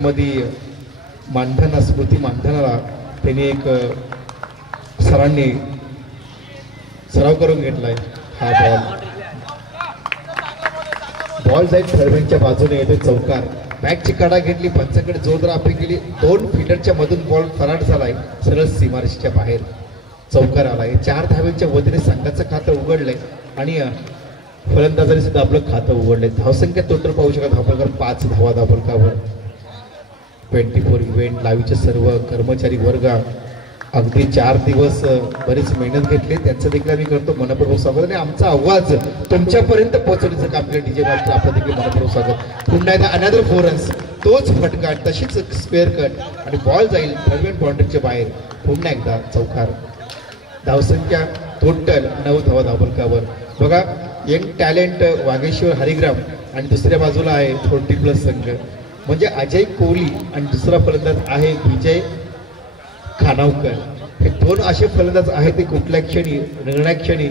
मध्ये मानधना स्मृती मानधनाला त्यांनी एक सरांनी सराव करून घेतलाय. हा बॉल जाईल थर्डमॅनच्या बाजूने येतो चौकार. बॅटची कडा घेतली, पंचाकडे जोरदार आपली केली, दोन फिल्डरच्या मधून बॉल फरार झालाय, सरळ सीमारेषेच्या बाहेर चौकार आलाय. 4 धावेच्या वतीने संघाचं खातं उघडलंय आणि फलंदाजाने सुद्धा आपलं खातं उघडलंय. धावसंख्या टोटल पाहू शकता, धावफलकावर 5 धावा धावफलकावर. 24 इव्हेंट लाईव्हचे सर्व कर्मचारी वर्ग अगदी 4 दिवस बरीच मेहनत घेतली, त्यांचं देखील आम्ही करतो मनपूर्वक स्वागत. आणि आमचा आवाज तुमच्यापर्यंत पोहोचवण्याचं काम केलं डीजे मास्टर, आपलं देखील मनपूर्वक स्वागत. पुन्हा एकदा अनदर 4 रन्स, तोच फटका, तशीच स्क्वेअर कट आणि बॉल जाईल थर्ड बाउंड्रीच्या बाहेर. पुन्हा एकदा चौकार. धावसंख्या टोटल 9 धावा धावफलकावर. बघा, यंग टॅलेंट वागेश्वर हरिग्राम आणि दुसऱ्या बाजूला आहे 40+ संघ म्हणजे अजय कोहली आणि दुसरा फलंदाज आहे विजय खानावकर. हे 2 असे फलंदाज आहेत ते कुठल्या क्षणी निर्णायक क्षणी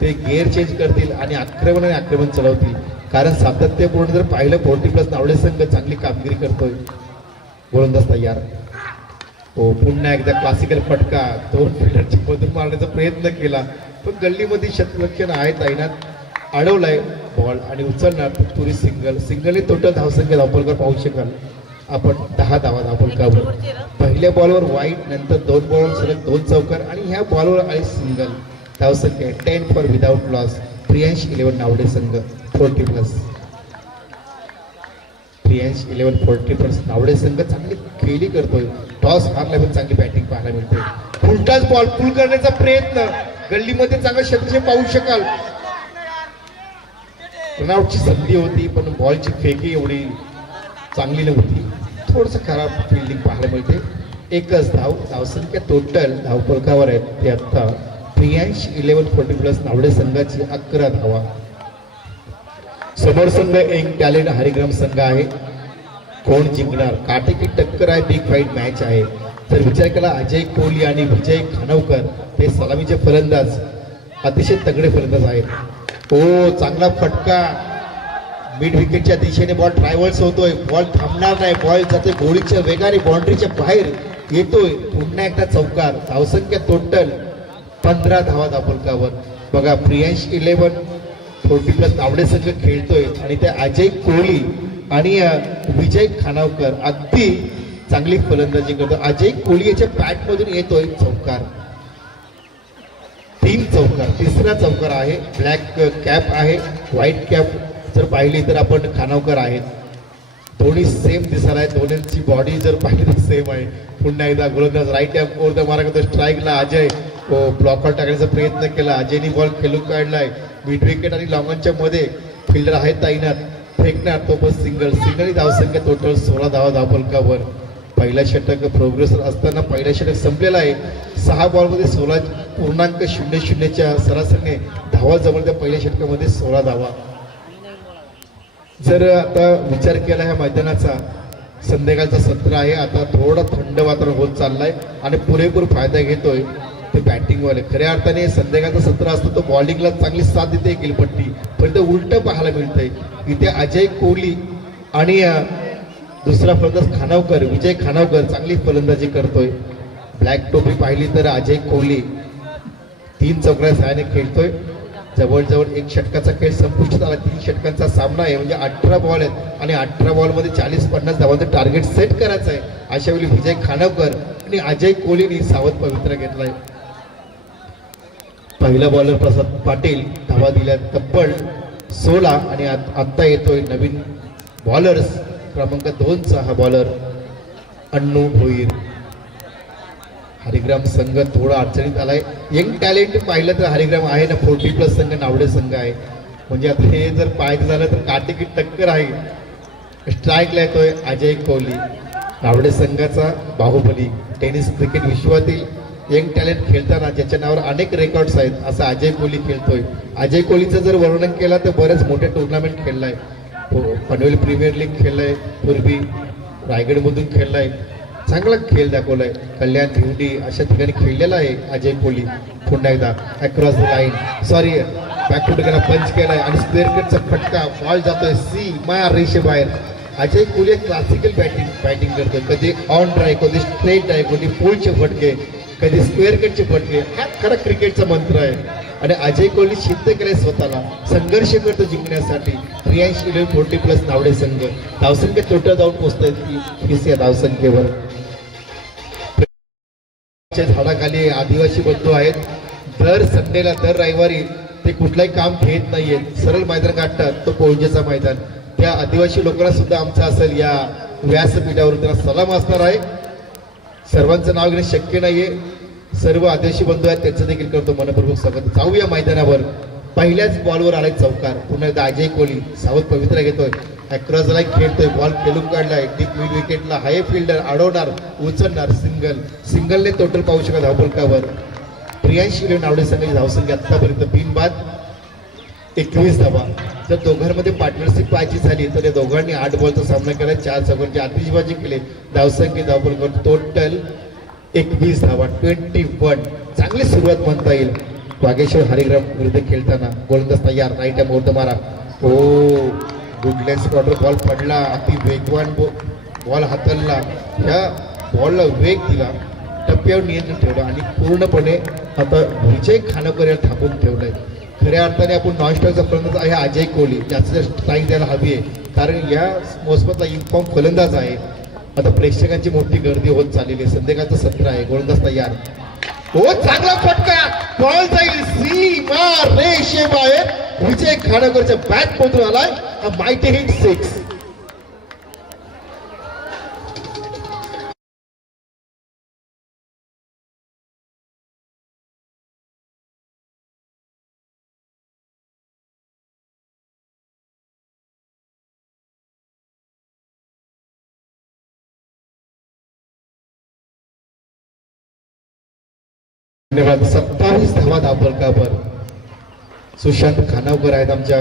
ते गिअर चेंज करतील आणि आक्रमण चढवतील. कारण सातत्यपूर्ण जर पाहिलं 40+ नावडे संघ चांगली कामगिरी करतोय. गोलंदाज तयार. हो, पुन्हा एकदा क्लासिकल फटका, 2 फिल्डरची मधून मारण्याचा प्रयत्न केला पण गल्लीमध्ये शतलक्षण आहेत, लाईनात अडवलाय बॉल आणि उचलणार तुरी सिंगल टोटल धावसंख्या धावफलकावर पाहू शकाल आपण 10 धावा धावफलकावर. पहिल्या बॉलवर वाईट, नंतर 2 बॉलवर सलग 2 चौकार आणि ह्या बॉलवर आहे सिंगल. धावसंख्या 10 फॉर विदाउट लॉस. प्रियांश 11 नावडे संघ 40+. प्रियांश 11 40+ नावडे संघ चांगली खेळी करतोय. टॉस हारला पण चांगली बॅटिंग पाहायला मिळते. उलटाच बॉल पुल करण्याचा प्रयत्न, गल्लीमध्ये चांगला शतक पाहू शकाल. रनआउटची संधी होती पण बॉलची फेकी एवढी चांगली नव्हती, थोडंसं खराब फिल्डिंग पाहायला मिळते. 1च धाव. धावसंख्या टोटल धावफलकावर आहेत ते आता प्रियांश 11 40+ नावडे संघाची 11 धावा. समोर संघ यंग टॅलेंट हरिग्राम संघ आहे. कोण जिंकणार? काटेकी टक्कर आहे, बिग फाईट मॅच आहे. तर विचार केला अजय कोहली आणि विजय खानावकर ते सलामीचे फलंदाज, अतिशय तगडे फलंदाज आहेत. हो, चांगला फटका, मिड विकेटच्या दिशेने बॉल ट्रायव्हल्स होतोय, बॉल थांबणार नाही, बॉल जातोय गोळीच्या वेगाने बाउंड्रीच्या बाहेर येतोय. पुन्हा एकदा चौकार. धावसंख्या टोटल 15 धावा धावफलकावर. बघा, प्रियांश 11 40+ नावडे संघ खेळतोय आणि ते अजय कोहली आणि विजय खानावकर अगदी चांगली फलंदाजी करतो. अजय कोहली याच्या बॅट मधून येतोय चौकार. 3 चौकार, तिसरा चौकार आहे. ब्लॅक कॅप आहे, व्हाईट कॅप जर पाहिली तर आपण खानावकर आहेत. दोन्ही सेम दिसायला आहे, दोन्हींची बॉडी जर पाहिली तर सेम आहे. पुन्हा एकदा गोलंदाज right hand over the mark स्ट्राईकला अजय ब्लॉकआउट टाकण्याचा प्रयत्न केला. अजयनी बॉल खेळून काढलाय. मिड विकेट आणि लॉंगॉनच्या मध्ये फिल्डर आहेत तैनात, फेकणार तो पण सिंगल धावसंख्या टोटल 16 धावा धावफलकावर. पहिला षटक प्रोग्रेसर असताना पहिला षटक संपलेला आहे. 6 बॉलमध्ये 16.00च्या सरासरीने धावा जवळ त्या पहिल्या षटकामध्ये 16 धावा. जर आता विचार केला ह्या मैदानाचा, संध्याकाळचा सत्र आहे, आता थोडं थंड वातावरण होत चाललंय आणि पुरेपूर फायदा घेतोय ते बॅटिंगवाले. खऱ्या अर्थाने संध्याकाळचं सत्र असतं तो बॉलिंगला चांगली साथ देते गिलपट्टी, पण ते उलट पाहायला मिळतंय. इथे अजय कोहली आणि दुसरा फलंदाज खानावकर, विजय खानावकर चांगली फलंदाजी करतोय. ब्लॅक टोपी पाहिली तर अजय कोहली 3 चौकारा सहाय्याने खेळतोय. जवळजवळ 1 षटकाचा खेळ संपुष्टात आला. 3 षटकांचा सामना आहे म्हणजे 18 बॉल आहेत आणि 18 बॉलमध्ये 40-50 धावांचं टार्गेट सेट करायचं आहे. अशा वेळी विजय खानावकर आणि अजय कोहलीने सावध पवित्रा घेतलाय. पहिला बॉलर प्रसाद पाटील धावा दिल्या तब्बल 16 आणि आता येतोय नवीन बॉलर्स क्रमांक 2चा हा बॉलर अण्णू भोईर. हरिग्राम संघ थोडा अडचणीत आलाय. यंग टॅलेंट पाहिलं तर हरिग्राम आहे ना 40+ संघ नावडे संघ आहे. म्हणजे आता हे जर पाहायचं झालं तर काटेकी टक्कर आहे. स्ट्राईकला येतोय अजय कोहली, नावडे संघाचा बाहुबली. टेनिस क्रिकेट विश्वातील यंग टॅलेंट खेळताना ज्याच्या नावावर अनेक रेकॉर्ड्स आहेत असा अजय कोहली खेळतोय. अजय कोहलीचं जर वर्णन केलं तर बरेच मोठे टुर्नामेंट खेळलाय. पनवेल प्रीमियर लीग खेळलाय, पूर्वी रायगडमधून खेळलाय, चांगला खेळ दाखवलाय. कल्याण भिवंडी अशा ठिकाणी खेळलेला आहे अजय कोहली. पुन्हा एकदा across the line, sorry back foot पंच केलाय आणि स्क्वेअर कटचा फटका, बॉल जातोय सी माया रेषे बाहेर. अजय कोहली क्लासिकल बॅटिंग करतो. कधी ऑन ड्राईव्ह, कधी स्ट्रेट ड्राईव्ह, कधी पुलचे फटके, कधी स्क्वेअर कटचे फटके. हा खरा क्रिकेटचा मंत्र आहे. आणि अजय कोहली सिद्ध केले स्वतःला, संघर्ष करतो जिंकण्यासाठी. 83-40+ नावडे संघ धावसंख्या टोटल जाऊन पोहोचतायत 30 या धावसंख्येवर. झाडाखाली आदिवासी बंधू आहेत. दर संडेला, दर रविवारी ते कुठलाही काम घेत नाहीयेत, सरळ मैदान गाठतात, तो पौंजेचा मैदान. त्या आदिवासी लोकांना सुद्धा आमचा असेल या व्यासपीठावर त्यांना सलाम असणार आहे. सर्वांचं नाव घेणे शक्य नाहीये. सर्व आदिवासी बंधू आहेत त्यांचं देखील करतो मनपूर्वक स्वागत. जाऊया मैदानावर. पहिल्याच बॉलवर आलाय चौकार. पुन्हा एकदा अजय कोहली सावध पवित्रा घेतोय, अक्रॉस लाईन खेळतोय, बॉल खेळून काढलाय डीप मिड विकेटला. हाय फिल्डर अडवणार, उचलणार, सिंगलने टोटल पाहू शका धावफलकावर. 83 नावडे संघाची धावसंख्या आतापर्यंत बिनबाद 21 धावा. जर दोघांमध्ये पार्टनरशिप पाहायची झाली तर या दोघांनी 8 बॉलचा सामना केला, 4 चौकांची आतिषबाजी केली. धावसंख्या धावफलकावर टोटल 21 धावा, 21. चांगली सुरुवात म्हणता येईल. वागेश्वर हरिग्राम विरुद्ध खेळताना गोलंदाज तयार, राईट हँड मोठं मारा. हो, गुडलेन्स क्वार्टर बॉल पडला, अति वेगवान बॉल हाताळला. ह्या बॉलला वेग दिला, टप्प्यावर नियंत्रण ठेवलं आणि पूर्णपणे आता विजय खानापूर याला थांबून ठेवलंय. खऱ्या अर्थाने आपण नॉनस्टॉपचा फलंदाज आहे अजय कोहली, जास्तीत जास्त स्ट्राईक द्यायला हवी आहे, कारण या मोसमातला इन्फॉर्म फलंदाज आहे. आता प्रेक्षकांची मोठी गर्दी होत चाललेली आहे. संध्याकाळचं सत्र आहे. गोलंदाज तयार. हो, चांगला फटका, बॉल जाईल सीमा रेषेबाहेर. विजय खानापूरच्या बॅट पोहोचून आलाय. A mighty hit 6. धन्यवाद. 27 धावा धावफलकावर सुशांत खानावकर आहेत आमच्या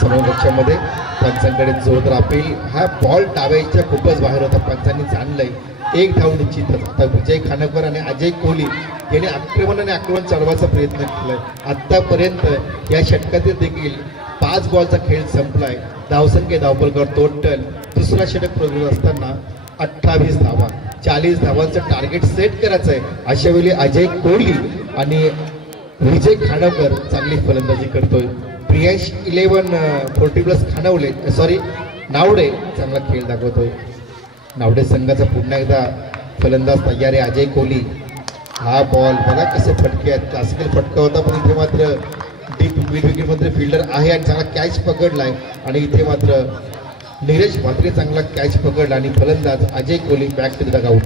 समोरच्यामध्ये. पंचांकडे जोरदार अपील. हा बॉल डाव्याच्या खूपच बाहेर होता, पंचांनी जाणलंय. 1 धाव निश्चितच. आता विजय खानापूर आणि अजय कोहली यांनी आक्रमण चढवायचा प्रयत्न केलाय. आतापर्यंत या षटकातील देखील 5 बॉलचा खेळ संपलाय. धावसंख्या धावफलकावर टोटल दुसरा षटक प्रगत असताना 28 धावा. 40 धावांचं टार्गेट सेट करायचं आहे. अशा वेळी अजय कोहली आणि विजय खानापूर चांगली फलंदाजी करतोय. 11-40+ नावडे चांगला खेळ दाखवतोय. नावडे संघाचा पुन्हा एकदा फलंदाज तयार आहे अजय कोहली. हा बॉल बघा कसे फटके आहेत. क्लासिकल फटका होता, पण इथे मात्र डीप मिड विकेट मध्ये फिल्डर आहे आणि चांगला कॅच पकडलाय. आणि इथे मात्र नीरज म्हात्रे चांगला कॅच पकडला आणि फलंदाज Ajay Kohli back to the dugout.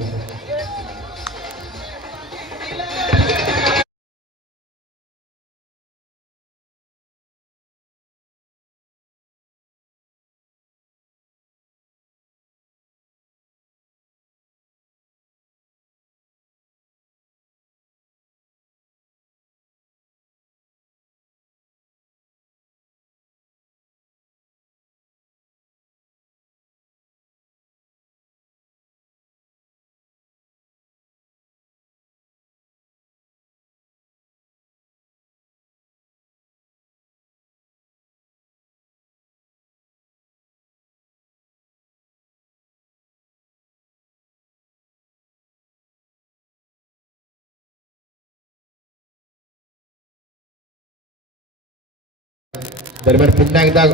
दरम्यान पुन्हा एकदा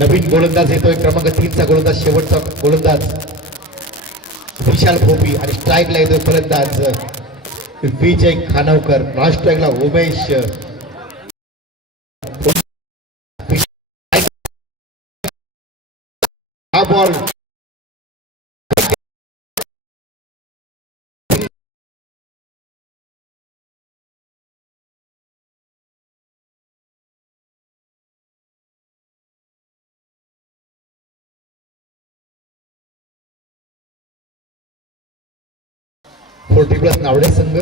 नवीन गोलंदाज येतोय. क्रमांक 3चा गोलंदाज, शेवटचा गोलंदाज विशाल भोपी. आणि स्ट्राईकला येतोय फलंदाज विजय खानावकर. नॉन स्ट्राईकला उमेश. हा बॉल प्लस नावडे संघ.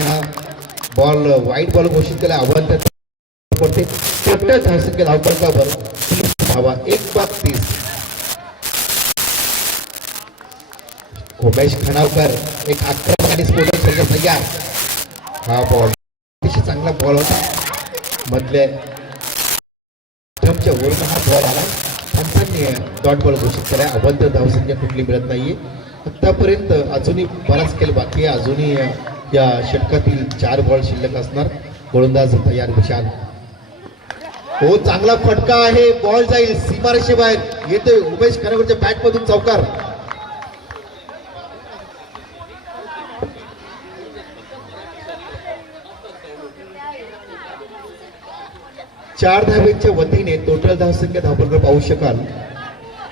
हा बॉल वाईट बॉल घोषित केला. आव्हान पडते. टोटल धावसंख्या धावफलकावर 30 धावा, 1-30. उमेश खानावकर एक आक्रमक आणि स्फोटक संघ तयार. हा बॉल अतिशय चांगला बॉल होता. मधल्या च्या वरून हा बॉल आला. पंचांनी डॉट बॉल घोषित केलाय. अवंत धावसंख्या कुठली मिळत नाहीये आतापर्यंत. अजूनही बराच खेळ बाकी आहे. अजूनही या षटकातील 4 बॉल शिल्लक असणार. गोलंदाज तयार विशाल. हो चांगला फटका आहे. बॉल जाईल सीमारेषेबाहेर. येतोय उमेश खानावरच्या बॅट मधून चौकार. चार धावेच्या वतीने टोटल धावसंख्या धावपत्र पाहू शकाल.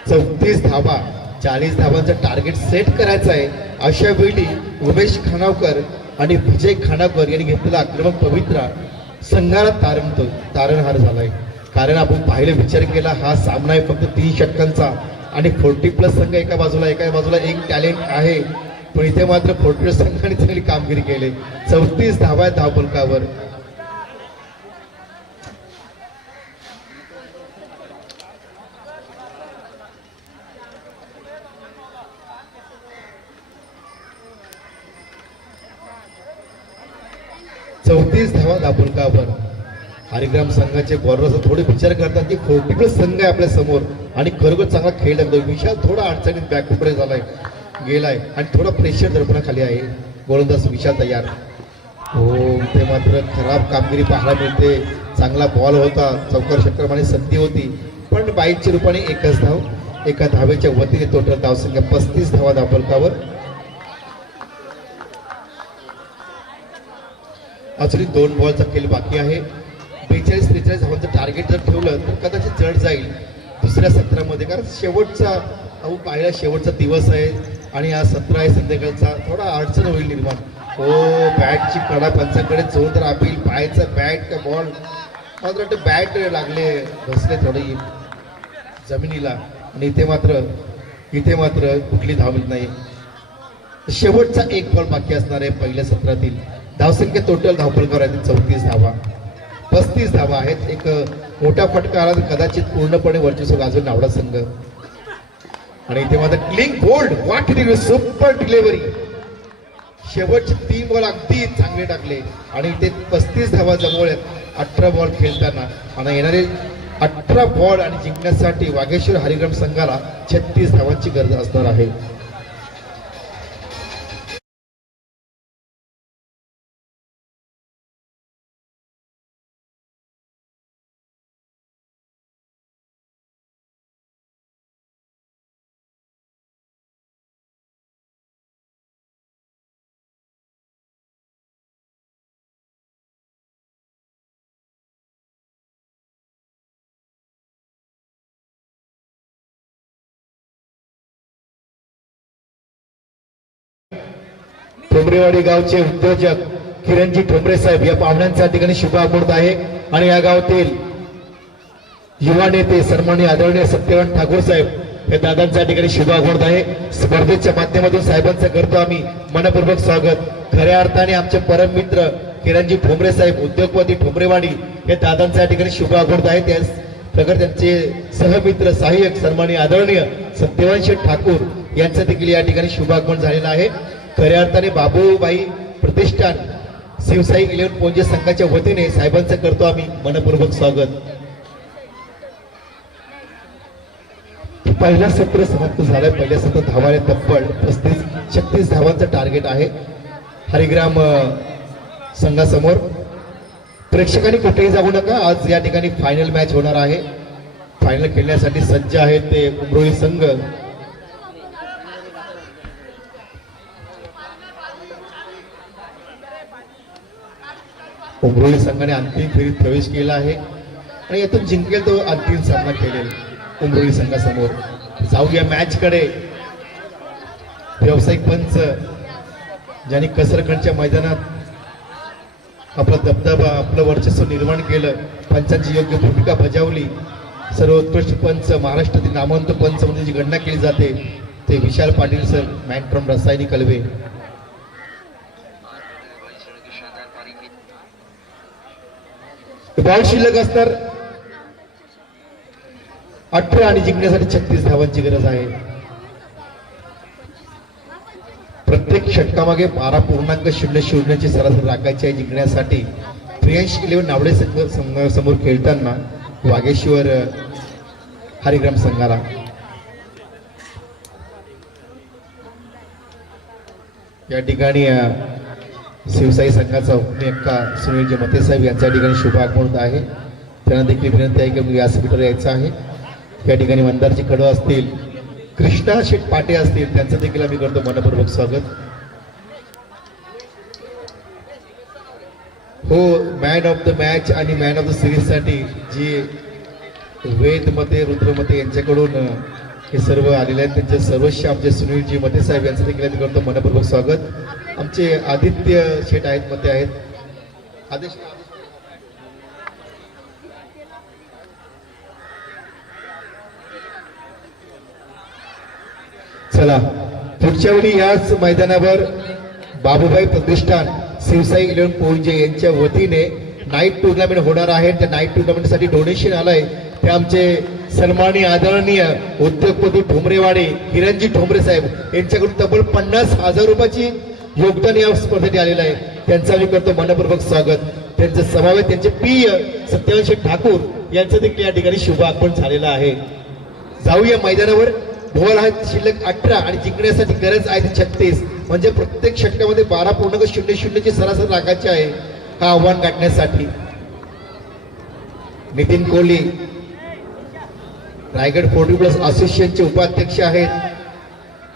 34 धावा. 40 धावांचं टार्गेट सेट करायचं आहे. अशा वेळी उमेश खानावकर आणि विजय खानावकर यांनी घेतलेला आक्रमक पवित्रा संघाला तारणहार झालाय. कारण आपण पाहिलं विचार केला हा सामना आहे फक्त 3 षटकांचा आणि 40+ संघ एका बाजूला एक टॅलेंट आहे. पण इथे मात्र 40+ संघाने चांगली कामगिरी केली. 34 धावा धावफलकावर. धावफलकावर. हरिग्राम संघाचे बॉलर थोडे विचार करतात की 40+ संघ आहे आपल्या समोर आणि खरोखर चांगला खेळ लागतो. विशाल थोडा अडचणीत बॅकफुटकडे झालाय गेलाय आणि थोडा प्रेशर दडपणाखाली आहे. गोलंदाज विशाल तयार. हो ते मात्र खराब कामगिरी पाहायला मिळते. चांगला बॉल होता. चौकार षटकाप्रमाणे संधी होती पण 22च्या रूपाने एकच धाव. एका धावेच्या वतीने टोटल धावसंख्या 35 धावा धावफलकावर. अजूनही 2 बॉलचा खेळ बाकी आहे. 42-43 धावांचं टार्गेट जर ठेवलं तर कदाचित जड जाईल दुसऱ्या सत्रामध्ये. कारण शेवटचा दिवस आहे आणि हा सत्र आहे संध्याकाळचा. थोडा अडचण होईल निर्माण. हो बॅटची कडा पंचांकडे जोरदार अपील. पायाचा बॅट का बॉल मात्र वाटतं बॅट लागले बसले थोडी जमिनीला आणि इथे मात्र कुठली धाव मिळत नाही. शेवटचा 1 बॉल बाकी असणार आहे पहिल्या सत्रातील. धावसंख्या टोटल धावफलकावर आहे 34 धावा. 35 धावा आहेत. एक मोठा फटका आला तर कदाचित पूर्णपणे वर्चस्व गाजवेल नावडा संघ. आणि इथे मात्र क्लीन बोल्ड वाट सुपर डिलिव्हरी. शेवटचे 3 बॉल अगदी चांगले टाकले आणि इथे 35 धावा जवळ आहेत 18 बॉल खेळताना. आणि येणारे 18 बॉल आणि जिंकण्यासाठी वाघेश्वर हरिग्राम संघाला 36 धावांची गरज असणार आहे. ठोंबरेवाडी गावचे उद्योजक किरणजी ठोंबरे साहेब या पाहुण्यांच्या ठिकाणी शुभागमन आहे. आणि या गावातील युवा नेते सन्माननीय आदरणीय सत्यवान ठाकूर साहेब हे दादांच्या ठिकाणी शुभागमन आहे. स्पर्धेच्या माध्यमातून साहेबांचं करतो आम्ही मनपूर्वक स्वागत. खऱ्या अर्थाने आमचे परम मित्र किरणजी ठोंबरे साहेब उद्योगपती ठोंबरेवाडी हे दादांच्या ठिकाणी शुभागमन आहे. त्याच प्रकारे त्यांचे सहमित्र सहाय्यक सन्माननीय आदरणीय सत्यवान शेठ ठाकूर यांचं देखील या ठिकाणी शुभागमन झालेलं आहे. खऱ्या अर्थाने बाबूबाई प्रतिष्ठान शिवसाई 11 पोंजे संघाच्या वतीने साहेबांचं करतो आम्ही मनपूर्वक स्वागत. पहिला सत्र समाप्त झालंय. पहिल्या सत्र धावाने तब्बल 36 धावांचं टार्गेट आहे हरिग्राम संघासमोर. प्रेक्षकांनी कुठेही जाऊ नका. आज या ठिकाणी फायनल मॅच होणार आहे. फायनल खेळण्यासाठी सज्ज आहेत ते उमरोळी संघ. उमरोळी संघाने अंतिम फेरीत प्रवेश केला आहे आणि यातून जिंकेल तो अंतिम सामना खेळेल उमरोळी संघासमोर. जाऊया मॅच कडे. व्यावसायिक पंच ज्यांनी कसरखंडच्या मैदानात आपला दबदबा आपलं वर्चस्व निर्माण केलं, पंचांची योग्य भूमिका बजावली. सर्वोत्कृष्ट पंच महाराष्ट्रातील नामवंत पंच म्हणून जी गणना केली जाते ते Vishal Patil sir, man from Rasayani Kalve. Ball शिल्लक असणार 18 आणि जिंकण्यासाठी 36 धावांची गरज आहे. प्रत्येक षटकामागे 12.00ची सरासरी राखायची आहे जिंकण्यासाठी. प्रियांश 11 नावडे समोर खेळताना वागेश्वर हरिग्राम संघाला. या ठिकाणी शिवसाई संघाचा उपनेक्का सुनील मते साहेब यांच्या ठिकाणी शुभ आगमन आहे. त्यांना देखील विनंती आहे की व्यासपीठावर यायचं आहे. या ठिकाणी मंदारची कडव असतील, कृष्णा शेठ पाटे असतील, त्यांचं देखील आम्ही करतो मनपूर्वक स्वागत. हो, मॅन ऑफ द मॅच आणि मॅन ऑफ द सिरीज साठी जी वेद मते, रुद्र मते यांच्याकडून हे सर्व आलेले आहेत, त्यांचे सर्वस्व आमचे सुनीलजी मते साहेब यांचं देखील आम्ही करतो मनपूर्वक स्वागत. आमचे आदित्य शेठ आहेत, मते आहेत. आदेश चला, पुढच्या वेळी याच मैदानावर बाबूभाई प्रतिष्ठान शिवसाई 11 पोंजे यांच्या वतीने नाईट टुर्नामेंट होणार आहे. त्या नाईट टुर्नामेंटसाठी डोनेशन आलंय. ते आमचे सन्माननीय आदरणीय उद्योगपती ठोंबरेवाडे किरणजी ठोंबरे साहेब यांच्याकडून तब्बल 50,000 रुपयाची योगदान या स्पर्धेत आलेलं आहे. त्यांचा मी करतो मनपूर्वक स्वागत. त्यांचे समावेश त्यांचे प्रिय सत्यवंशी ठाकूर यांचं देखील या ठिकाणी शुभ आगमन झालेलं आहे. जाऊया मैदानावर. बॉल आहे शिल्लक 18 आणि जिंकण्यासाठी गरज आहे ती 36. म्हणजे प्रत्येक षटकामध्ये 12.00ची सरासरी राखायची आहे हा आव्हान गाठण्यासाठी. नितीन कोहली रायगड 40+ असोसिएशनचे उपाध्यक्ष आहेत,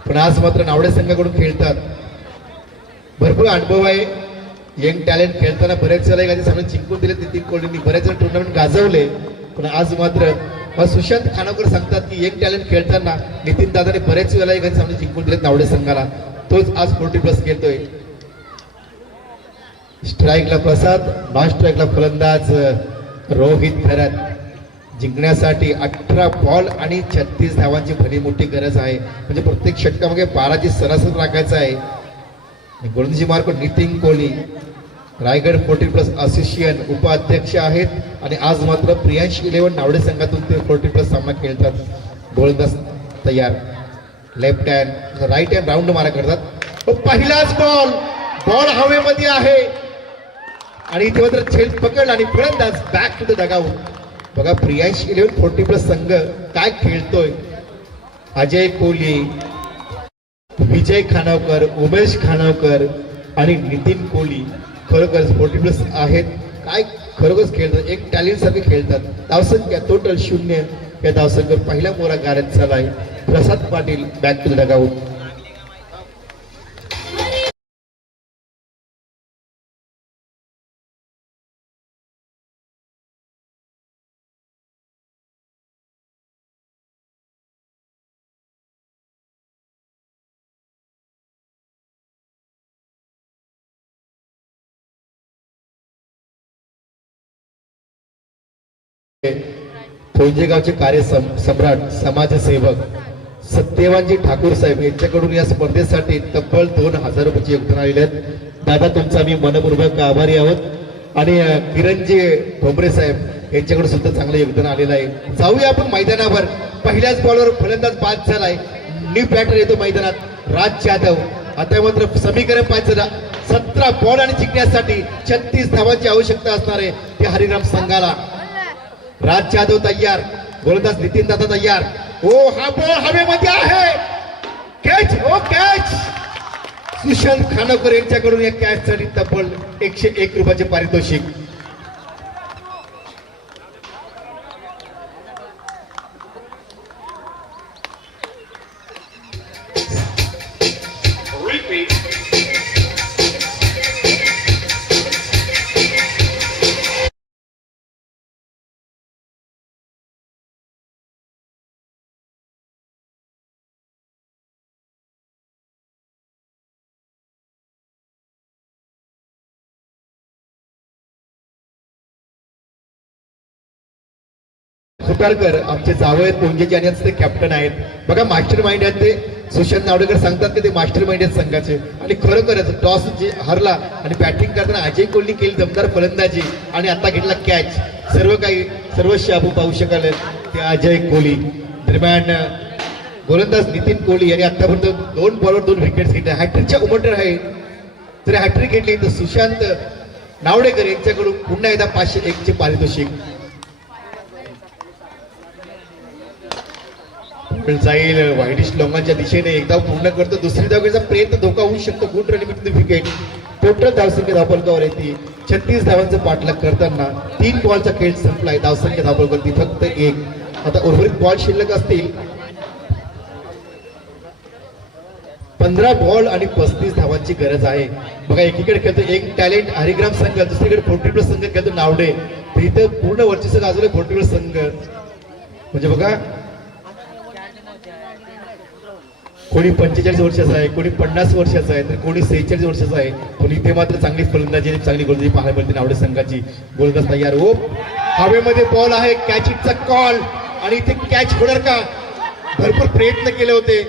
पण आज मात्र नावडे संघाकडून खेळतात. भरपूर अनुभव आहे. यंग टॅलेंट खेळताना बरेच वेळा एखादी सामने जिंकून दिले नितीन कोहलींनी, बरेच वेळा टुर्नामेंट गाजवले. पण आज मात्र सुशांत खानावकर सांगतात की यंग टॅलेंट खेळताना नितीन दादाने बरेच वेळा एखादी सामने जिंकून दिलेत नावडे संघाला. तोच आज 40+ खेळतोय. स्ट्राईकला प्रसाद, नॉन स्ट्राईकला फलंदाज रोहित खरत. जिंकण्यासाठी 18 बॉल आणि 36 धावांची भली मोठी गरज आहे. म्हणजे प्रत्येक षटकामध्ये 12ची सरासरी राखायचं आहे. गोलंदाजी मार्क नितीन कोहली रायगड 40+ असोसिएशन उपाध्यक्ष आहेत आणि आज मात्र प्रियांश 11 नावडे संघातून ते 40+ सामना खेळतात. गोलंदाज तयार. Left hand right hand round मारा करतात. पहिलाच बॉल हवेमध्ये आहे आणि इथे मात्र झेल पकड आणि फलंदाज बॅक टू द डगआउट. बघा प्रियांश 11 40+ संघ काय खेळतोय. अजय कोहली, विजय खानावकर, उमेश खानावकर आणि नितीन कोहली खरोखर 40+ आहेत. काय खरोखरच खेळतात, एक टॅलेंट सारखे खेळतात. धावसंख्या टोटल 0 या धावसंख्येवर पहिला मोरा गारद झालाय. Prasad Patil back to the dugout. गावचे कार्य सम्राट समाजसेवक सत्यवानजी ठाकूर साहेब यांच्याकडून या स्पर्धेसाठी तब्बल 2,000 रुपयाचे योगदान आलेले आहेत. दादा तुमचा आम्ही मनपूर्वक आभारी आहोत. आणि किरणजी ठोंबरे साहेब यांच्याकडून सुद्धा चांगलं योगदान आलेलं आहे. जाऊया आपण मैदानावर. पहिल्याच बॉलवर फलंदाज बाद झालाय. न्यू बॅटर येतो मैदानात राज जाधव. आता मात्र समीकरण 5 झाला. 17 बॉल आणि जिंकण्यासाठी 36 धावांची आवश्यकता असणार आहे ते हरिराम संघाला. राज जाधव तयार. गोलंदाज नितीन दादा तयार. ओ हा बॉल हवेमध्ये आहे. कॅच, ओ कॅच. सुशांत खानावकर यांच्याकडून या कॅच साठी तब्बल 101 रुपयाचे पारितोषिक. सुतारकर आमचे जावळे पोंजेचे आणि ते कॅप्टन आहेत. बघा मास्टर माइंड आहेत ते. सुशांत नावडेकर सांगतात की ते मास्टर माइंड आहेत संघाचे. आणि खरोखरच टॉस जे हरला आणि बॅटिंग करताना अजय कोहली केली दमदार फलंदाजी आणि आता घेतला कॅच. सर्व काही सर्वस्व आपण पाहू शकाल ते अजय कोहली. दरम्यान गोलंदाज नितीन कोहली यांनी आतापर्यंत 2 बॉलवर 2 विकेट्स घेतल्या. हॅट्रिकच्या उमटणार आहे. जर हॅट्रिक घेतली तर सुशांत नावडेकर यांच्याकडून पुन्हा एकदा 501 चे पारितोषिक जाईल. वाईडिश लॉंगाच्या दिशेने एकदा पूर्ण करतो. दुसरी धावेचा प्रयत्न धोका होऊ शकतो. Good running with wicket. Total धावसंख्या धावफलकावर येते 36 धावांचा पाठलाग करताना 3 बॉलचा खेळ संपलाय. धावसंख्या धावफलकावरती फक्त 1. आता उर्वरित बॉल शिल्लक असतील 15 बॉल आणि 35 धावांची गरज आहे. बघा एकीकडे खेळतो एक टॅलेंट हरिग्राम संघ, दुसरीकडे 40+ संघ खेळतो नावडे. तर इथं पूर्ण वर्चस्व गाजवले 40+ संघ. म्हणजे बघा कोणी 45 वर्षाचा आहे, कोणी 50 वर्षाचा आहे, तर कोणी 46 वर्षाचा आहे. पण इथे मात्र चांगली फलंदाजी चांगली गोलंदाजी पाहायला मिळते नावडे संघाची. गोलंदाज तयार हो. हवेमध्ये बॉल आहे. कॅच इटचा कॉल आणि इथे कॅच होणार का? भरपूर प्रयत्न केले होते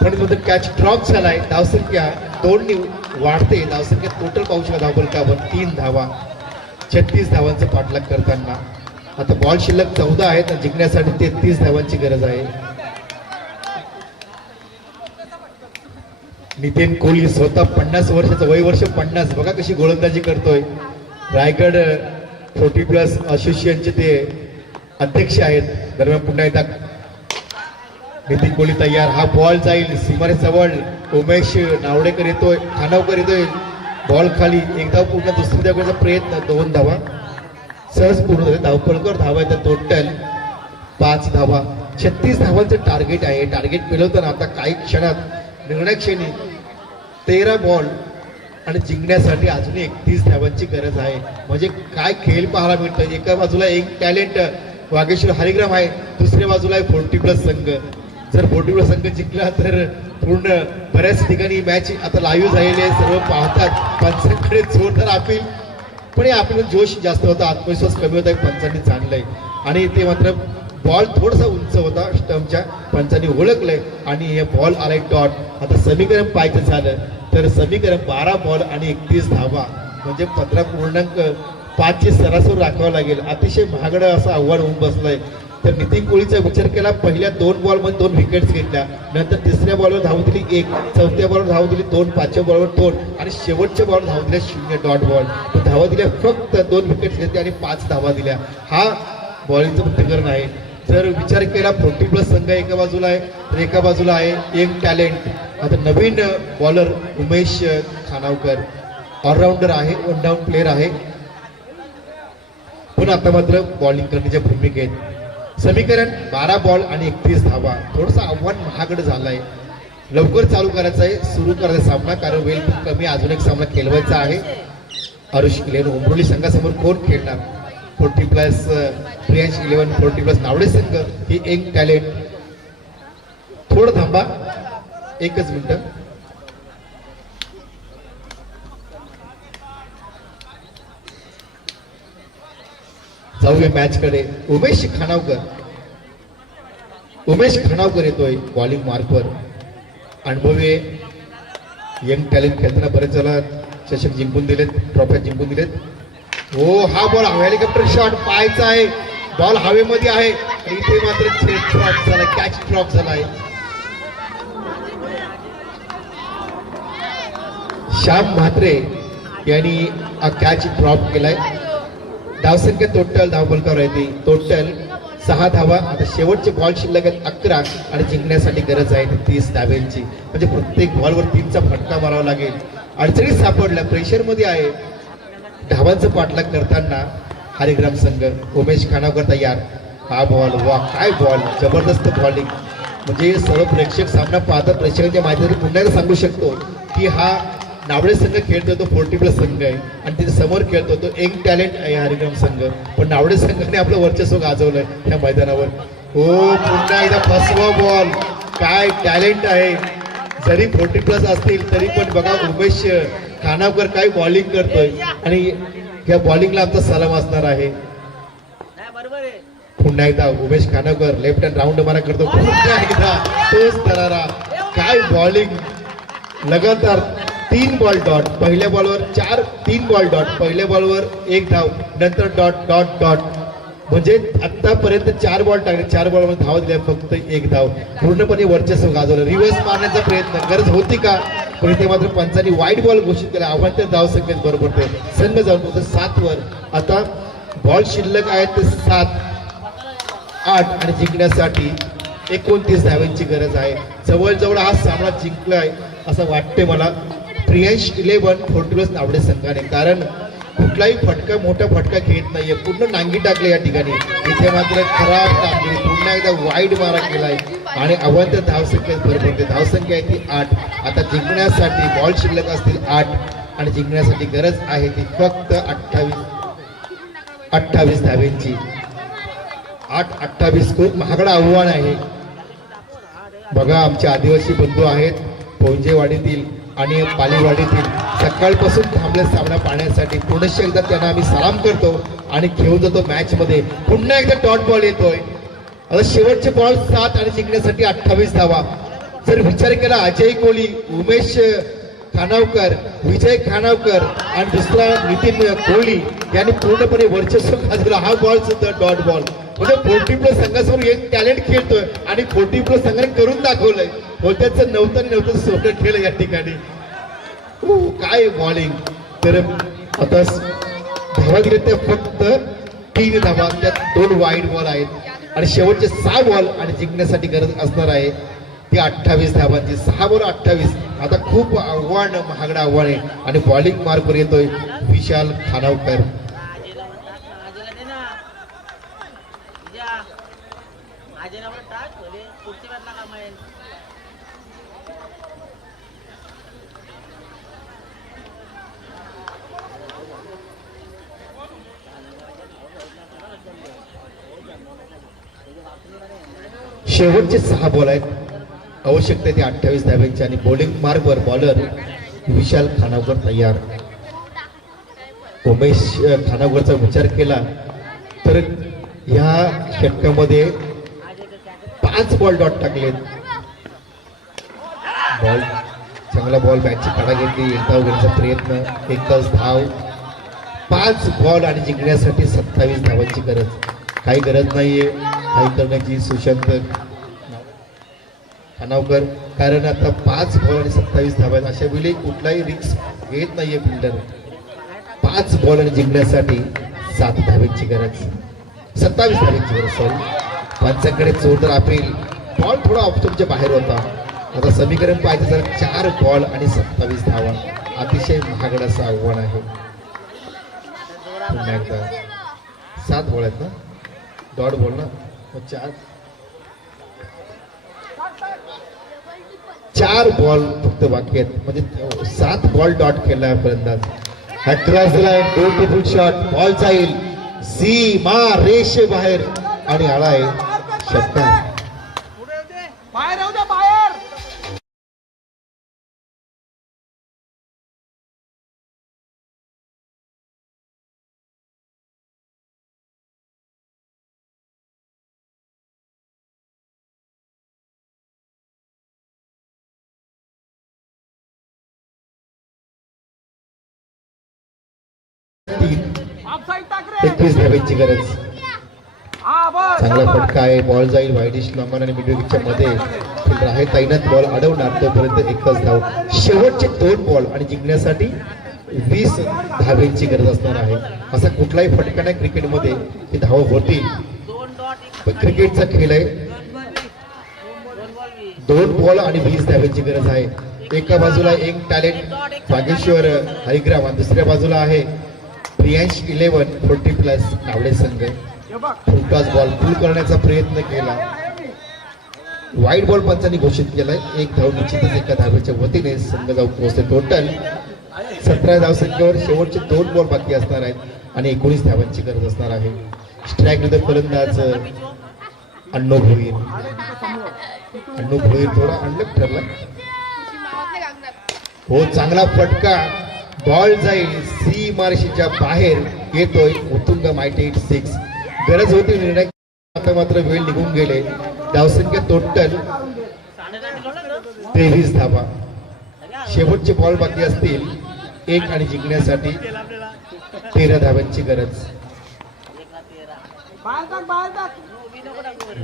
पण कॅच ड्रॉप झालाय. धावसंख्या 2 वाढते. धावसंख्या टोटल पाहू शकता धावफलकावर 3 धावा 36 धावांचा पाठलाग करताना. आता बॉल शिल्लक 14 आहे तर जिंकण्यासाठी 33 धावांची गरज आहे. नितीन कोहली स्वतः 50 वर्षाचं वय वर्ष 50. बघा कशी गोलंदाजी करतोय. रायगड 40+ असोसिएशनचे ते अध्यक्ष आहेत. दरम्यान पुन्हा एकदा नितीन कोहली तयार. हा बॉल जाईल सीमारेजवळ. उमेश नावडेकर येतोय, खानावकर येतोय. बॉल खाली एकदा पूर्ण. दुसरी धावेचा प्रयत्न 2 धावा सहज पूर्ण झाले. धावफलकावर धावा येतात टोटल 5 धावा. 36 धावांचं टार्गेट आहे. टार्गेट मिळवताना आता काही क्षणात निर्णय क्षणी 13 बॉल आणि जिंकण्यासाठी अजून 31 धावांची गरज आहे. म्हणजे काय खेळ पाहायला मिळतं. एका बाजूला एक टॅलेंट वागेश्वर हरिग्राम आहे, दुसऱ्या बाजूला आहे 40+ संघ. जर 40+ संघ जिंकला तर पूर्ण बऱ्याच ठिकाणी मॅच आता लाईव्ह झालेली आहे. सर्व पाहतात. पंचांकडे जोरदार अपील पण आपल्याला जोश जास्त होता, आत्मविश्वास कमी होता. पंचांनी चांगलंय आणि ते मात्र बॉल थोडासा उंच होता स्टंपच्या. पंचांनी ओळखलंय आणि हे बॉल आलाय डॉट. आता समीकरण पाहायचं झालं तर समीकरण 12 बॉल आणि 31 धावा म्हणजे 15.5ची सरासरी राखावं लागेल. अतिशय महागडं असं आव्हान होऊन बसलंय. तर नितीन कोहलीचा विचार केला. पहिल्या 2 बॉलमध्ये 2 विकेट्स घेतल्या. नंतर तिसऱ्या बॉलवर धाव दिली 1, चौथ्या बॉलवर धाव दिली 2, 5व्या बॉलवर 2 आणि शेवटच्या बॉलवर धाव दिल्या 0 डॉट बॉल. धावा दिल्या फक्त 2 विकेट्स घेतल्या आणि 5 धावा दिल्या. हा बॉलिंगचं पृथ्वीकरण आहे. जर विचार केला 40+ संघ एका बाजूला आहे तर एका बाजूला आहे यंग टॅलेंट. आता नवीन बॉलर उमेश खानावकर ऑलराऊंडर आहे, 1 डाऊन प्लेअर आहे पण आता मात्र बॉलिंग करण्याच्या भूमिकेत. समीकरण 12 बॉल आणि 31 धावा. थोडंसं आव्हान महागड झालंय. लवकर चालू करायचं आहे, सुरू करायचा सामना कारण वेळ खूप कमी. अजून एक सामना खेळवायचा आहे. आरुष इलेव्हन उमरोली संघासमोर कोण खेळणार? 40+ प्रियांश 11 40+ नावडे संघ ही यंग टॅलेंट. थोडं थांबा 1च मिनिट. जाऊया मॅच कडे. उमेश खानावकर येतोय बॉलिंग मार्कवर. अनुभवी यंग टॅलेंट खेळताना बरेच वेळा चषक जिंकून दिलेत, ट्रॉफ्या जिंकून दिलेत. हो हा बॉल हेलिकॉप्टर शॉट पाहायचा आहे. बॉल हवेमध्ये आहे आणि इथे मात्र ड्रॉप झालाय, कॅच ड्रॉप झालाय. श्याम म्हात्रे यांनी हा कॅच ड्रॉप केलाय. धावसंख्या टोटल धावफलकावर आहे टोटल 6 धावा. आता शेवटचे बॉल शिल्लक आहेत 11 आणि जिंकण्यासाठी गरज आहे 30 धाव्यांची. म्हणजे प्रत्येक बॉलवर 3चा फटका मारावा लागेल. अडचणीत सापडल्या, प्रेशर मध्ये आहे. धावांचं पाठलाग करताना हरिग्राम संघ. उमेश खानावकर तयार. हा बॉल वा काय बॉल, जबरदस्त बॉलिंग. म्हणजे सर्व प्रेक्षक सामना पाहतात. प्रेक्षकांच्या माहितीसाठी पुन्हा एकदा सांगू शकतो की हा नावडे संघ खेळतो तो 40+ संघ आहे आणि तिथे समोर खेळतो तो यंग टॅलेंट आहे हरिग्राम संघ. पण नावडे संघाने आपलं वर्चस्व गाजवलंय त्या मैदानावर. हो पुन्हा एकदा फसवा बॉल. काय टॅलेंट आहे. जरी 40+ असतील तरी पण बघा उमेश खानावकर काय बॉलिंग करतोय आणि या बॉलिंगला आमचा सलाम असणार आहे. पुन्हा एकदा उमेश खानावकर लेफ्ट हँड राऊंड मारा करतो. पुन्हा एकदा तोच दरारा. काय बॉलिंग. लगातार 3 बॉल डॉट. पहिल्या बॉलवर 3 बॉल डॉट. पहिल्या बॉलवर 1 धाव, नंतर डॉट डॉट डॉट. म्हणजे आतापर्यंत 4 बॉल टाकले, 4 बॉल मध्ये धाव दिल्या, फक्त 1 धाव, पूर्णपणे वर्चस्व गाजवलं. रिव्हर्स मारण्याचा प्रयत्न गरज होती का, पण इथे मात्र पंचांनी वाईट बॉल घोषित केला. आव्हान त्या धाव संख्येत बरोबर ते संघ जाऊन होतं 7 वर. आता बॉल शिल्लक आहेत ते 7, 8 आणि जिंकण्यासाठी 29 धावांची गरज आहे. जवळजवळ हा सामना जिंकलाय असं वाटते मला प्रियांश 11 फोर्टिवस नावडे संघाने, कारण कुठलाही फटका, मोठा फटका घेत नाहीये, पूर्ण नांगी टाकले या ठिकाणी. इथे मात्र खराब कामगिरी, पुन्हा एकदा वाईड मारा केलाय आणि अवंत धावसंख्येत भर पडते. धावसंख्या आहे ती 8. आता जिंकण्यासाठी बॉल शिल्लक असतील 8 आणि जिंकण्यासाठी गरज आहे ती फक्त 28 धावेंची. 8-28 खूप महागडं आव्हान आहे. बघा आमचे आदिवासी बंधू आहेत पोंजेवाडीतील आणि पालीवाडीतील, सकाळपासून थांबले सामना पाहण्यासाठी. पुनश्च एकदा त्यांना आम्ही सलाम करतो आणि घेऊन जातो मॅच मध्ये. पुन्हा एकदा डॉट बॉल येतोय. आता शेवटचे बॉल 7 आणि जिंकण्यासाठी 28 धावा. जर विचार केला अजय कोहली, उमेश खानावकर, विजय खानावकर आणि दुसरा नितीन कोहली यांनी पूर्णपणे वर्चस्व गाजवलं. हा बॉल सुद्धा डॉट बॉल. म्हणजे 40 प्लस संघासमोर एक टॅलेंट खेळतोय आणि 40 प्लस संघाने करून दाखवलंय. होत्याचं नव्हतं सोडं खेळ या ठिकाणी. काय बॉलिंग. तर आता धावा दिल्या त्या फक्त 3 धावा, त्यात 2 वाईड बॉल आहेत आणि शेवटचे 6 बॉल आणि जिंकण्यासाठी गरज असणार आहे ती 28 धावांची. 6 बॉल 28. आता खूप आव्हान, महागडं आव्हान आहे आणि बॉलिंग मार्कवर येतोय विशाल खानावकर. शेवटचे 6 बॉल आहेत, आवश्यकता ती 28 धाव्यांची आणि बॉलिंग मार्कवर बॉलर विशाल खानावकर तयार. उमेश खानावरचा विचार केला तर या षटकामध्ये 5 बॉल डॉट टाकलेत. बॉल चांगला बॉल, बॅटची काढा घेतली, एक धाव घेण्याचा प्रयत्न, एकच धाव. 5 बॉल आणि जिंकण्यासाठी 27 धावांची गरज. काही गरज नाहीये काही करण्याची सुशांत खानावकर, कारण आता 5 बॉल आणि 27 धावा. अशा वेळी कुठलाही रिस्क घेत नाहीये फिल्डर. 5 बॉल आणि जिंकण्यासाठी 7 धावांची गरज, 27 धावांची गरज. सॉरी, पंचांकडे जोरदार अपील. बॉल थोडा ऑप्शनच्या बाहेर होता. आता समीकरण पाहिजे तर 4 बॉल आणि 27 धावा. अतिशय महागड असं आव्हान आहे. पुन्हा एकदा 7 बॉल आहेत ना, डॉट बॉल ना, 4 बॉल फक्त बाकी आहेत, म्हणजे 7 बॉल डॉट केला फलंदाज. क्रॉस दिलाय, ब्युटिफुल शॉट, बॉल जाईल सीमा रेषे बाहेर आणि आलाय षटकार. एकवीस धावेची गरज. चांगला फटका आहे, बॉल जाईल वाईडिश लॉंगॉन आणि मिडविकेटच्या मध्ये. फिल्डर आहे तैनात, बॉल अडवणार, तोपर्यंत एकच धाव. शेवटचे 2 बॉल आणि जिंकण्यासाठी 20 धावेची गरज असणार आहे. असा कुठलाही फटका नाही क्रिकेटमध्ये की धाव होतील, पण क्रिकेटचा खेळ आहे. 2 बॉल आणि 20 धावेची गरज आहे. एका बाजूला एक टॅलेंट बागेश्वर हरिग्राम आणि दुसऱ्या बाजूला आहे प्रियांश 11 40 प्लस नावडे संघ. फुलटॉस बॉल पुल करण्याचा प्रयत्न केला, वाईट बॉल पंचांनी घोषित केलाय. 1 धाव निश्चितच एका धावेच्या वतीने संघ जाऊन पोहोचते. टोटल 17 धाव संख्येवर शेवटचे 2 बॉल बाकी असणार आहेत आणि 19 धावांची गरज असणार आहे. स्ट्राईक विरुद्ध फलंदाज अण्णू भोईर. अण्णू भोईर थोडा अनलक ठरला. हो, चांगला फटका, बॉल जाईल सीमारेषेच्या बाहेर, येतोय उत्तुंग माहिती 6. गरज होती निर्णय, आता मात्र वेळ निघून गेले. धावसंख्या टोटल 23 धावा. शेवटचे बॉल बाकी असतील 1 आणि जिंकण्यासाठी 13 धावांची गरज.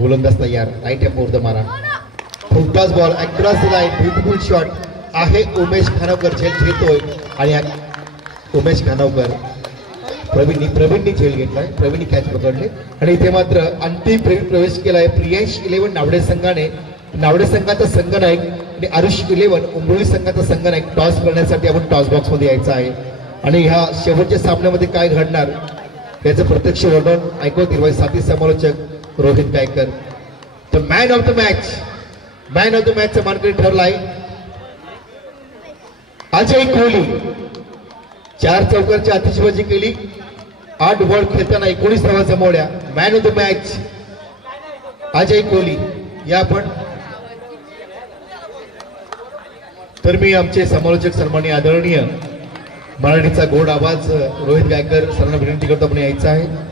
गोलंदाज तयार. राईट हँड मोर द मारा. Football ball across the line. Beautiful shot आहे. उमेश खानावकर झेल घेतोय आणि उमेश खानावकर प्रवीणनी झेल घेतलाय. प्रवीणनी कॅच पकडले आणि इथे मात्र अंतिम प्रवेश केलाय प्रियांश 11 नावडे संघाने. नावडे संघाचा संघनायक आणि आरुष 11 उंबरोली संघाचा संघनायक टॉस करण्यासाठी आपण टॉस बॉक्स मध्ये यायचं आहे आणि ह्या शेवटच्या सामन्यामध्ये काय घडणार याचं प्रत्यक्ष वर्णन ऐकवत निर्वाही साथी समालोचक Rohit Gaykar. The man of the मॅचचा मानकरी ठरलाय अजय कोहली. 4 चौकारची आतिषबाजी केली. 8 बॉल खेळताना 19 धावा जमवल्या. Man of the match Ajay Kohli. या पण तर मी आमचे समालोचक सन्माननीय आदरणीय मराठीचा गोड आवाज रोहित गायकर सरांना विनंती करतो आपण यायचं आहे.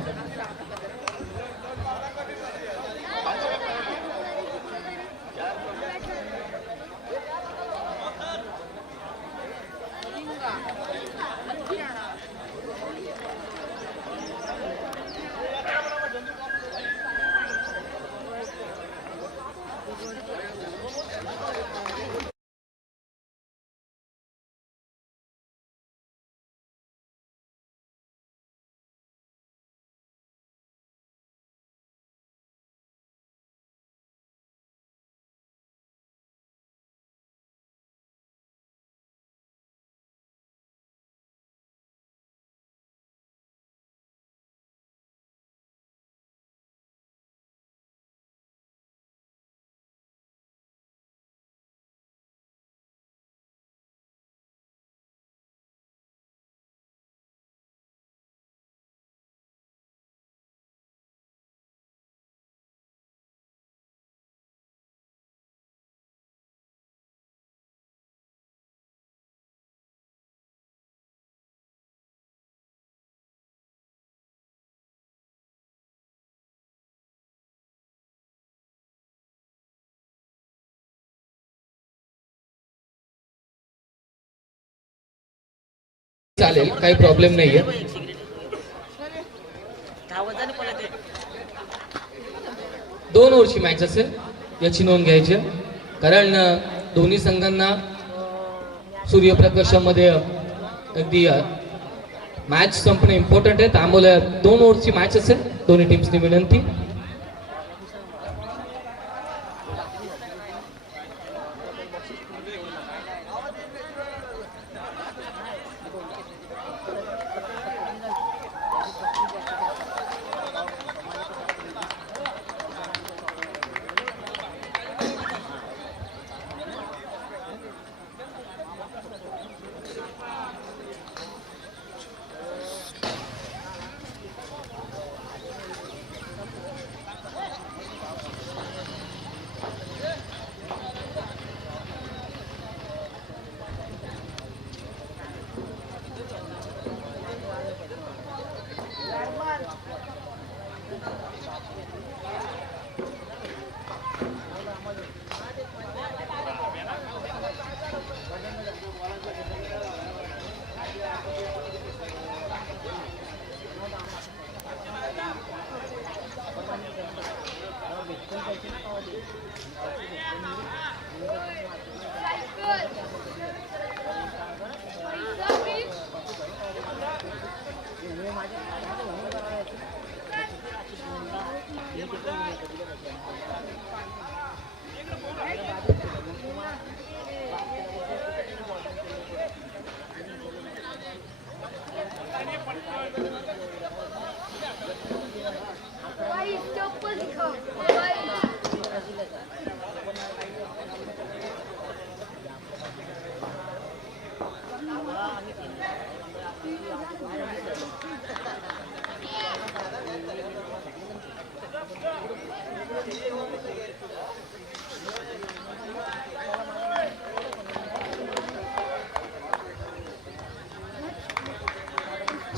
चालेल, काही प्रॉब्लेम नाहीये. दोन ओव्हरची मॅच असेल याची नोंद घ्यायची, कारण दोन्ही संघांना सूर्यप्रकाशामध्ये अगदी मॅच संपणे इम्पॉर्टंट आहे. त्यामुळे 2 ओव्हरची मॅच असेल. दोन्ही टीम्सनी विनंती.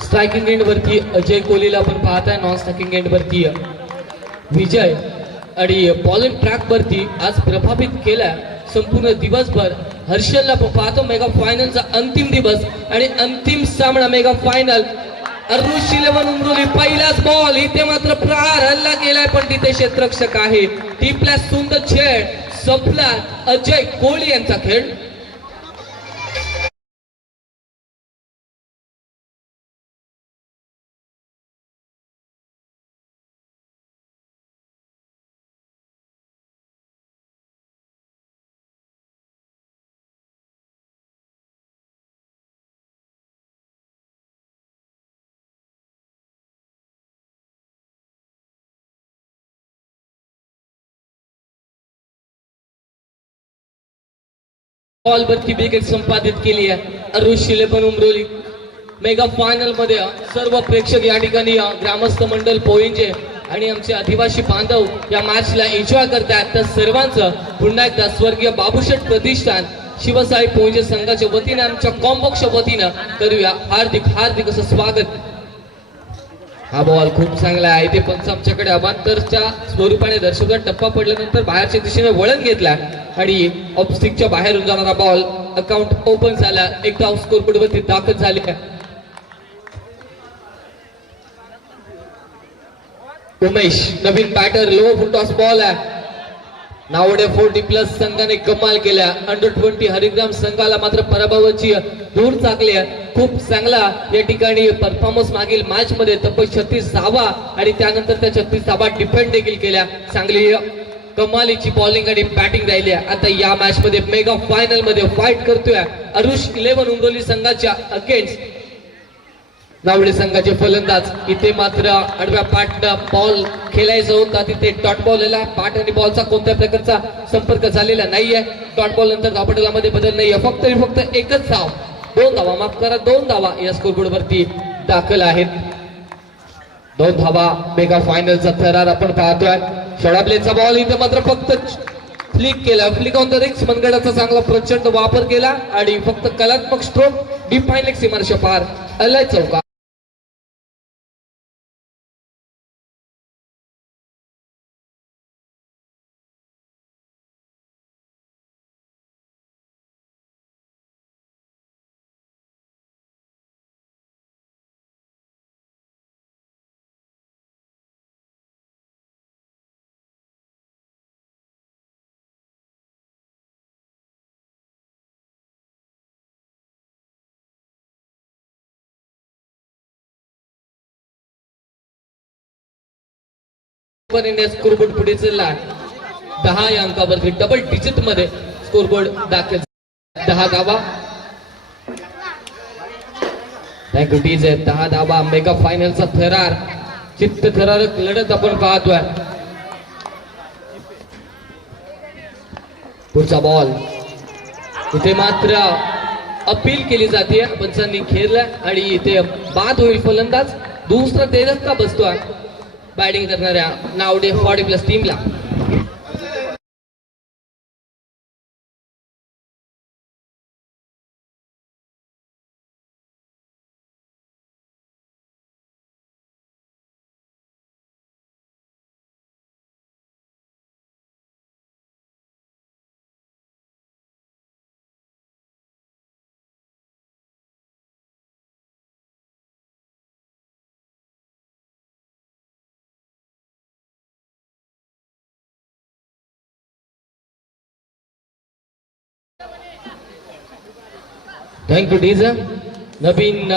स्ट्रायकिंग एंड वरती अजय कोहलीला आपण पाहताय. नॉन स्ट्रायकिंग एंड वरती विजय आणि बॉलिंग ट्रॅक वरती आज प्रभावित केला संपूर्ण दिवसभर. हर्षलला पाहतो. मेगा फायनलचा अंतिम दिवस आणि अंतिम सामना मेगा फायनल अरुष 11 उमरोली पहिलाच बॉल. इथे मात्र प्रहार हल्ला केलाय पण तिथे क्षेत्ररक्षक आहे. टीपला सुंदर खेळ संपला. अजय कोहली यांचा खेळ. बॉल वरती विकेट संपादित केली आहे. अरुष 11 उमरोली मेगा फायनल मध्ये सर्व प्रेक्षक या ठिकाणी ग्रामस्थ मंडळ पोईंचे आणि आमचे आदिवासी बांधव या मॅचला एन्जॉय करतात. तर सर्वांचं पुन्हा एकदा स्वर्गीय बाबूशेठ प्रतिष्ठान शिवसाई पोईंचे संघाच्या वतीने आमच्या कॉम्बॉक्सच्या वतीनं करूया हार्दिक हार्दिक असं स्वागत. हा बॉल खूप चांगला आहे. ते पंच आमच्याकडे अवांतरच्या स्वरूपाने दर्शवला. टप्पा पडल्यानंतर बाहेरच्या दिशेने वळण घेतला आणि ऑफस्टिकच्या बाहेरून जाणारा बॉल अकाउंट ओपन झाला. एक धाव स्कोरबोर्ड वरती दाखल झाली. उमेश नवीन बॅटर लो फुटॉस बॉल आहे. नावडे 40+ संघाने कमाल केल्या. अंडर 20 हरिग्राम संघाला मात्र पराभवाची दूर चाकली आहे. खूप चांगला या ठिकाणी परफॉर्मन्स मागील मॅच मध्ये तब्बल 36 धावा आणि त्यानंतर त्या 36 धावा डिफेंड देखील केल्या. चांगली कमालीची बॉलिंग आणि बॅटिंग राहिली आहे. आता या मॅच मध्ये मेगा फायनल मध्ये फाईट करतोय अरुष 11 उमरोली संघाच्या अगेन्स्ट नावडे संघाचे फलंदाज. इथे मात्र आडव्या पाठनं बॉल खेळायचा होता. तिथे डॉट बॉल आला. पाठ आणि बॉलचा कोणत्या प्रकारचा संपर्क झालेला नाहीये. डॉट बॉल नंतर धावपटलामध्ये बदल नाहीये. फक्त एकच धाव. 2 धावा माफ करा 2 धावा या स्कोरबोर्ड वरती दाखल आहेत. 2 धावा मेगा फायनलचा थरार आपण पाहतोय. षडाबलेचा बॉल इथे मात्र फक्त फ्लिक केला. फ्लिक ऑन द रिक्स मनगडाचा चांगला प्रचंड वापर केला आणि फक्त कलात्मक स्ट्रोक डीप फाईन लेग सीमारेषा पार आलाय चौका. स्कोरबोर्ड पुढे चालला. 10 या अंकावरती डबल डिजिट मध्ये स्कोरबोर्ड दाखल. 10 धावा. Thank you TJ. 10 धावा मेगा फायनलचा थरार चित्त थरारक लढत आपण पाहतोय. पुढचा बॉल इथे मात्र अपील केली जाते. पंचांनी खेळला आणि इथे बाद होईल. फलंदाज दुसरा तेलक्का बसतोय बॅटिंग करणाऱ्या नावडे 40+ टीमला. Thank you DS. नवीन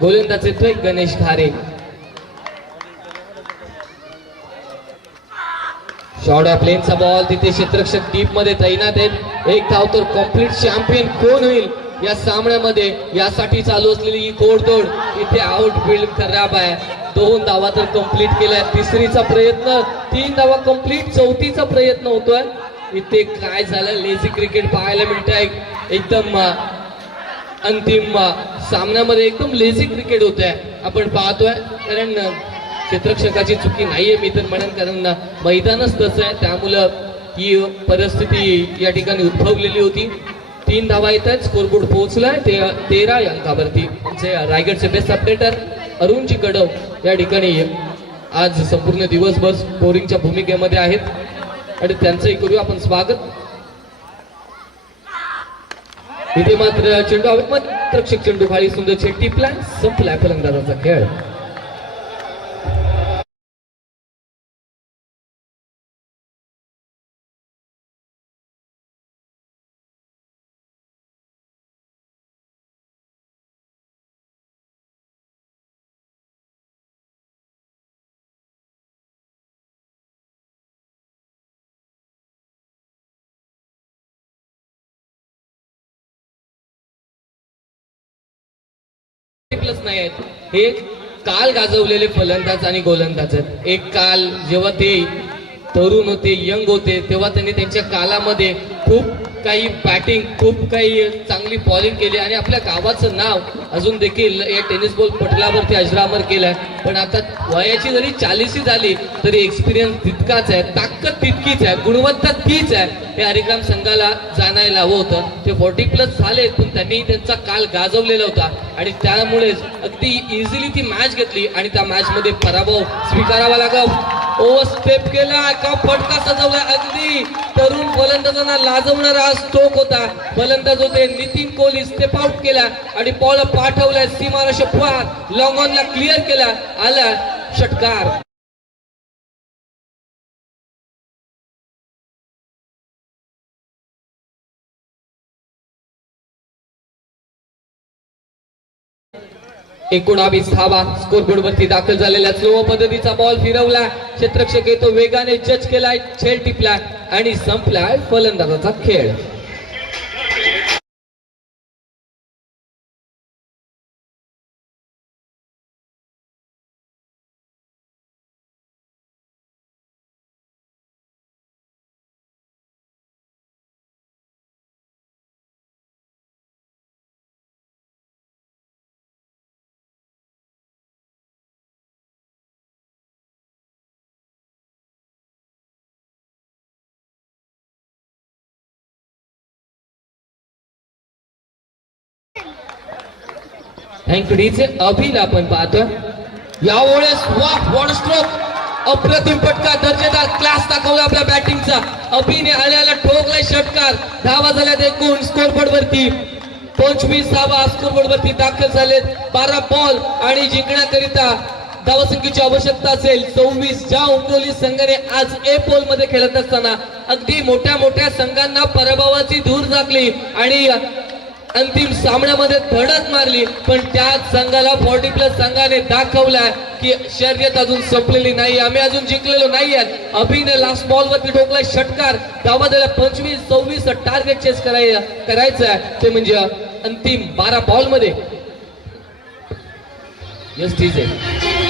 गोलंदाज येतोय गणेश खारे. शॉर्ट ऑफ लेनचा बॉल. तिथे क्षेत्ररक्षक डीप मध्ये तैनात आहेत. एक धाव तर कॉम्प्लीट चॅम्पियन कोण होईल या सामन्यामध्ये यासाठी चालू असलेली ही घोडदौड. इथे आउटफील्ड खराब आहे. 2 धावा तर कंप्लीट केल्या. तिसरीचा प्रयत्न 3 धावा कंप्लीट. चौथीचा प्रयत्न होतोय. इथे काय झालं लेझी क्रिकेट पाहायला मिळतंय. एकदम अंतिम सामन्यामध्ये एकदम लेझी क्रिकेट होत आहे आपण पाहतोय. कारण क्षेत्ररक्षकाची चुकी नाहीये मी तर म्हणेन. कारण मैदानच तसं आहे. त्यामुळं ही परिस्थिती या ठिकाणी उद्भवलेली होती. 3 धावा येत आहेत. स्कोरबोर्ड पोहोचलाय 13 या अंकावरती. रायगडचे बेस्ट अपडेटर अरुणजी कडव या ठिकाणी आज संपूर्ण दिवसभर स्कोरिंगच्या भूमिकेमध्ये आहेत आणि त्यांचंही करूया आपण स्वागत. इथे मात्र चेंडू क्षेत्ररक्षक चेंडू खाली सुंदर टिपला. संपलाय फलंदाजाचा खेळ. प्लस नाही आहेत, हे काल गाजवलेले फलंदाज आणि गोलंदाज आहेत. एक काल जेव्हा ते तरुण होते, यंग होते, तेव्हा त्यांनी त्यांच्या कालामध्ये खूप काही बॅटिंग, खूप काही चांगली बॉलिंग केली आणि आपल्या गावाचं नाव अजून देखील या टेनिस बॉल पटलावरती अजरामर केलंय. पण आता वयाची जरी 40 झाली तरी एक्सपिरियन्स तितकाच आहे, ताकद तितकीच आहे, गुणवत्ता तीच आहे. हे हरिग्राम संघाला जाणायला हवं होतं. ते 40 प्लस झाले, पण त्यांनी त्यांचा काल गाजवलेला होता आणि त्यामुळेच अगदी इझिली ती मॅच घेतली आणि त्या मॅच मध्ये पराभव स्वीकारावा लागला. ओव्हर स्टेप केला, का फटका सजवला, अगदी तरुण फलंदाजांना लाजवणारा स्ट्रोक होता. फलंदाज होते नितीन कोहली, स्टेप आउट केला आणि बॉल पाठवलाय सीमारेषे पार, लॉंग ऑनला क्लिअर केला, आला षटकार. एकोणावीस धावा स्कोरबोर्ड वरती दाखल झालेला. स्लो पद्धतीचा बॉल फिरवला, क्षेत्ररक्षक येतो, वेगाने जज केलाय, झेल टिपला आणि संपलाय फलंदाजाचा खेळ. थँक्यू. अभिला आपण पाहतो यावेळेस. वॉट स्ट्रोक, अप्रतिम फटका, दर्जेदार क्लास दाखवला आपल्या बॅटिंगचा. अभिने आल्याला ठोकलाय षटकार. धावा झाल्यात एकूण स्कोरबोर्ड वरती 25 धावा स्कोरबोर्ड वरती दाखल झालेत. 12 बॉल आणि जिंकण्याकरिता धावसंख्येची आवश्यकता असेल 26. ज्या उमरोली संघाने आज ए पोल मध्ये खेळत असताना अगदी मोठ्या मोठ्या संघांना पराभवाची धूर झाकली आणि अंतिम सामन्यामध्ये धडक मारली, पण त्याच संघाला 40 प्लस संघाने दाखवलाय की शर्यत अजून संपलेली नाही, आम्ही अजून जिंकलेलो नाहीये. अभिने लास्ट बॉल वरती ठोकलाय षटकार. धावा दिल्या 25-26. टार्गेट चेस करायचं आहे ते म्हणजे अंतिम 12 बॉल मध्ये. यस, ठीक आहे.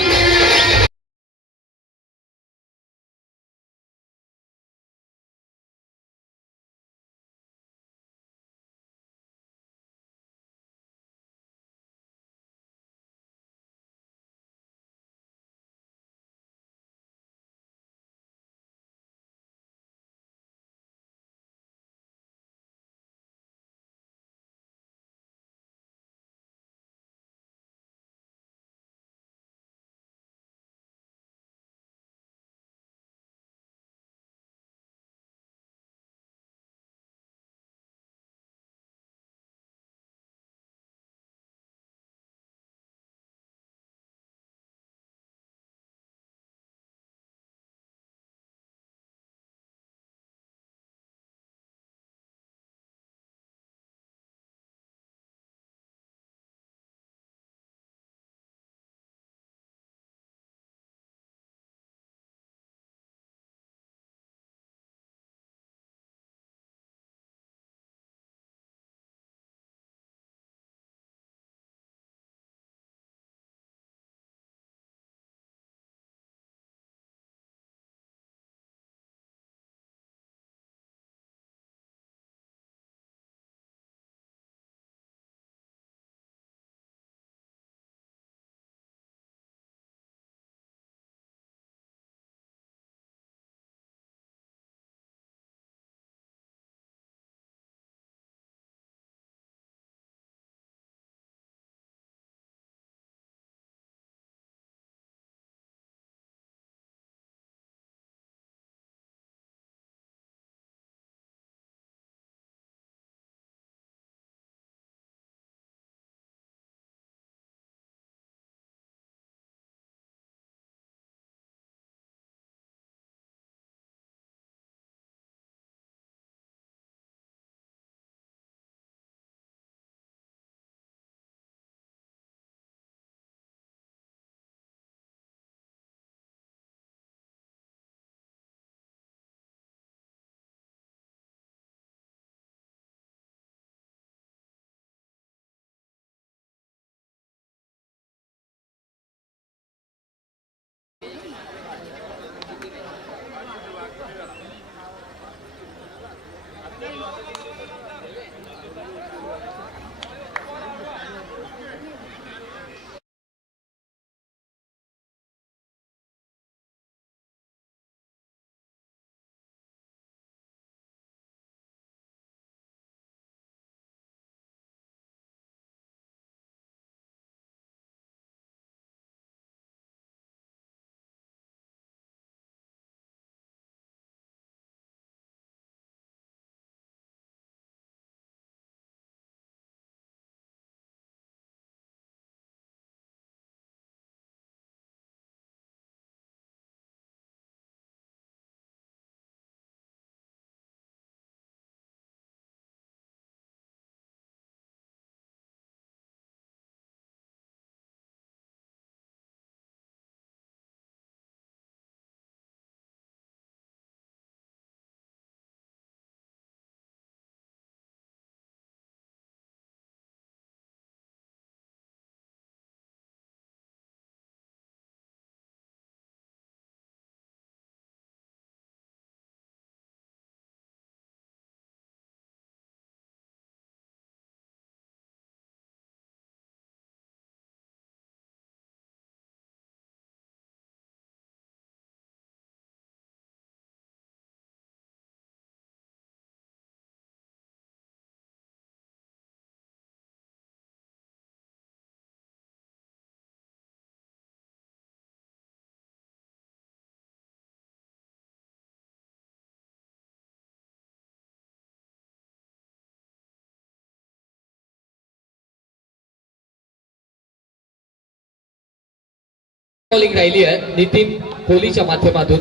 बॉलिंग राहिली आहे नितीन कोहलीच्या माध्यमातून.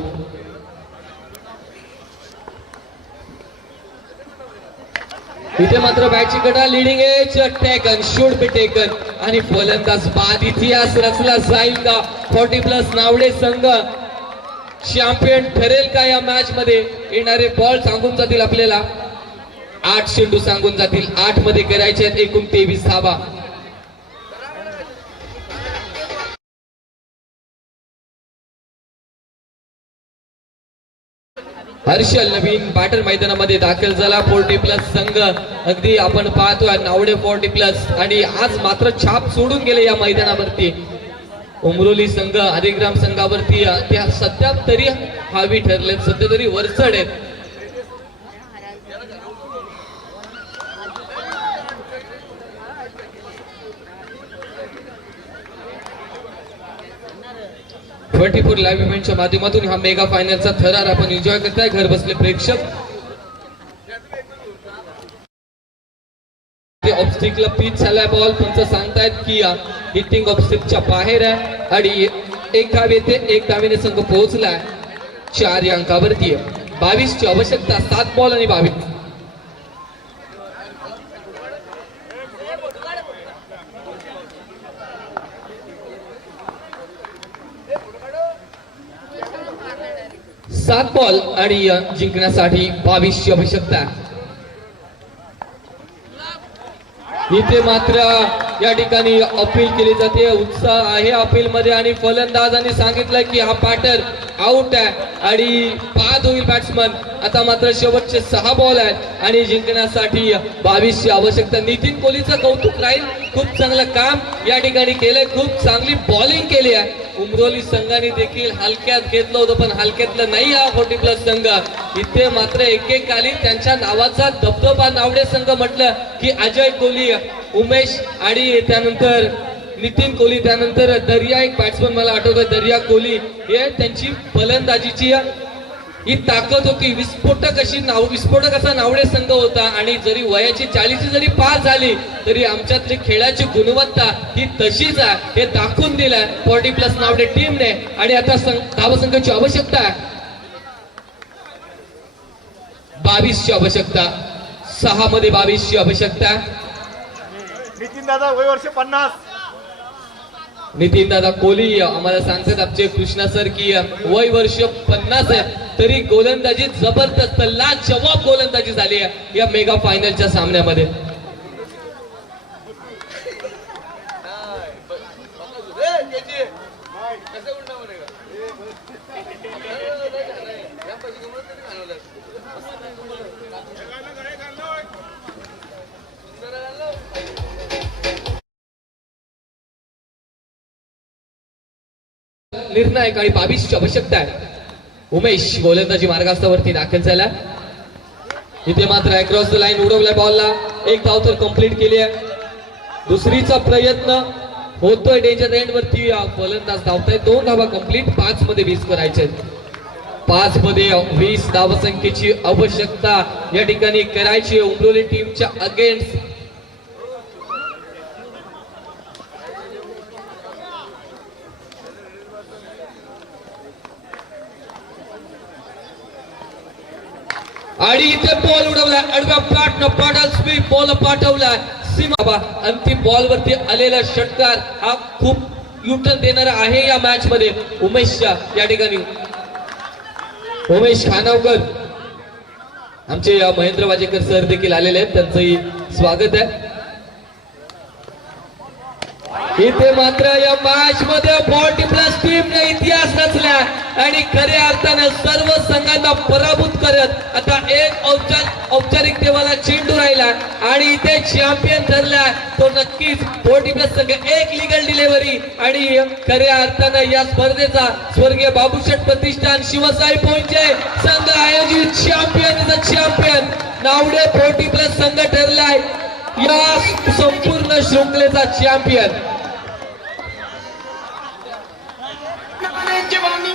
इथे मात्र बॅटची कडा leading edge taken should be taken आणि फलंदाज बाद. इतिहास रचला जाईल का? 40+ नावडे संघ चॅम्पियन ठरेल का या मॅच मध्ये? येणारे बॉल सांगून जातील आपल्याला. 8 चेंडू सांगून जातील. 8 मध्ये करायचे आहेत एकूण 23 धावा. हर्षल नवीन बॅटर मैदानामध्ये दाखल झाला. 40+ संघ अगदी आपण पाहतोय नावडे 40+ आणि आज मात्र छाप सोडून गेले या मैदानावरती. उमरोली संघ हरिग्राम संघावरती त्या सध्या तरी हावी ठरले, सध्या तरी वरचढ आहेत. ट्वेंटी4 लाईव्ह इव्हेंटच्या माध्यमातून हा मेगा फायनलचा थरार आपण एन्जॉय करताय घर बसले प्रेक्षक. ऑब्स्टिकला पिच झालाय बॉल. पंच सांगतायत की हिटिंग ऑब्स्टिकच्या बाहेर आहे आणि 1 धाव येते. 1 धावेने संघ पोहोचलाय 4 या अंकावरती. 22 ची आवश्यकता. 7 बॉल आणि 22. सात बॉल आणि जिंकण्यासाठी 22 ची आवश्यकता. इथे मात्र या ठिकाणी अपील केली जाते. उत्साह आहे अपील मध्ये आणि फलंदाजांनी सांगितलं की हा बॅटर आउट आहे आणि बाद होईल बॅट्समन. आता मात्र शेवटचे 6 बॉल आहेत आणि जिंकण्यासाठी 22 ची आवश्यकता. नितीन कोहलीचं कौतुक राहील. खूप चांगलं काम या ठिकाणी केलंय. खूप चांगली बॉलिंग केली आहे. उमरोली संघाने देखील हलक्यात घेतलं होतं पण हलक्यातलं नाही हा 40+ संघ. इथे मात्र एकेकाली त्यांच्या नावाचा दबदबा नावडे संघ म्हटलं की अजय कोहली, उमेश आणि त्यानंतर नितीन कोहली, त्यानंतर दर्या एक बॅट्समन मला आठवतोय दर्या कोहली. हे त्यांची फलंदाजीची ही ताकद होती. विस्फोटक असा नावडे संघ होता आणि जरी वयाची 40 जरी पार झाली तरी आमच्यातली खेळाची गुणवत्ता ही तशीच आहे हे दाखवून दिलंय 40+ नावडे टीमने. आणि आता धावसंख्येची आवश्यकता आहे 22 ची आवश्यकता. 6 मध्ये 22 ची आवश्यकता. नितीन दादा वय वर्ष 50. नितीन दादा कोहली आम्हाला सांगतात आमचे कृष्णा सर की वय वर्ष 50 आहे तरी गोलंदाजी जबरदस्त लाजवाब गोलंदाजी झाली आहे या मेगा फायनलच्या सामन्यामध्ये. निर्णायक आणि 22 ची आवश्यकता आहे. उमेश गोलंदाजी मार्गास्थावरती दाखल झाला. इथे मात्र अक्रॉस द लाईन उडवलाय बॉलला. 1 धाव तर कंप्लीट केली आहे. दुसरीचा प्रयत्न होतोय डेंजर एंड वरती. फलंदाज धावताय. 2 धावा कंप्लीट. 5 मध्ये 20 करायचे. 5 मध्ये 20 धावसंख्येची आवश्यकता या ठिकाणी करायची उमरोली टीमच्या अगेन्स्ट. आणि इथे बॉल उडवलाय. अडव्या बॅटनं पाडल स्पीड बॉल पाठवलाय सीमा. अंतिम बॉल वरती आलेला षटकार हा खूप युटर्न देणारा आहे या मॅच मध्ये उमेशच्या या ठिकाणी. उमेश खानावकर आमचे महेंद्र वाजेकर सर देखील आलेले आहेत. त्यांचंही स्वागत आहे. इथे मात्र या मॅच मध्ये 40+ टीमने इतिहास रचला आणि खऱ्या अर्थानं सर्व संघांना पराभूत करत आता एक औपचारिकतेवाला चेंडू राहिला आणि इथे चॅम्पियन ठरला तो नक्कीच 40+ संघ. एक लिगल डिलिव्हरी आणि खऱ्या अर्थानं या स्पर्धेचा स्वर्गीय बाबूशेठ प्रतिष्ठान शिवसाई पोंचे संघ आयोजित चॅम्पियन नावडे 40+ संघ ठरलाय या संपूर्ण शृंखलेचा चॅम्पियन. जवानी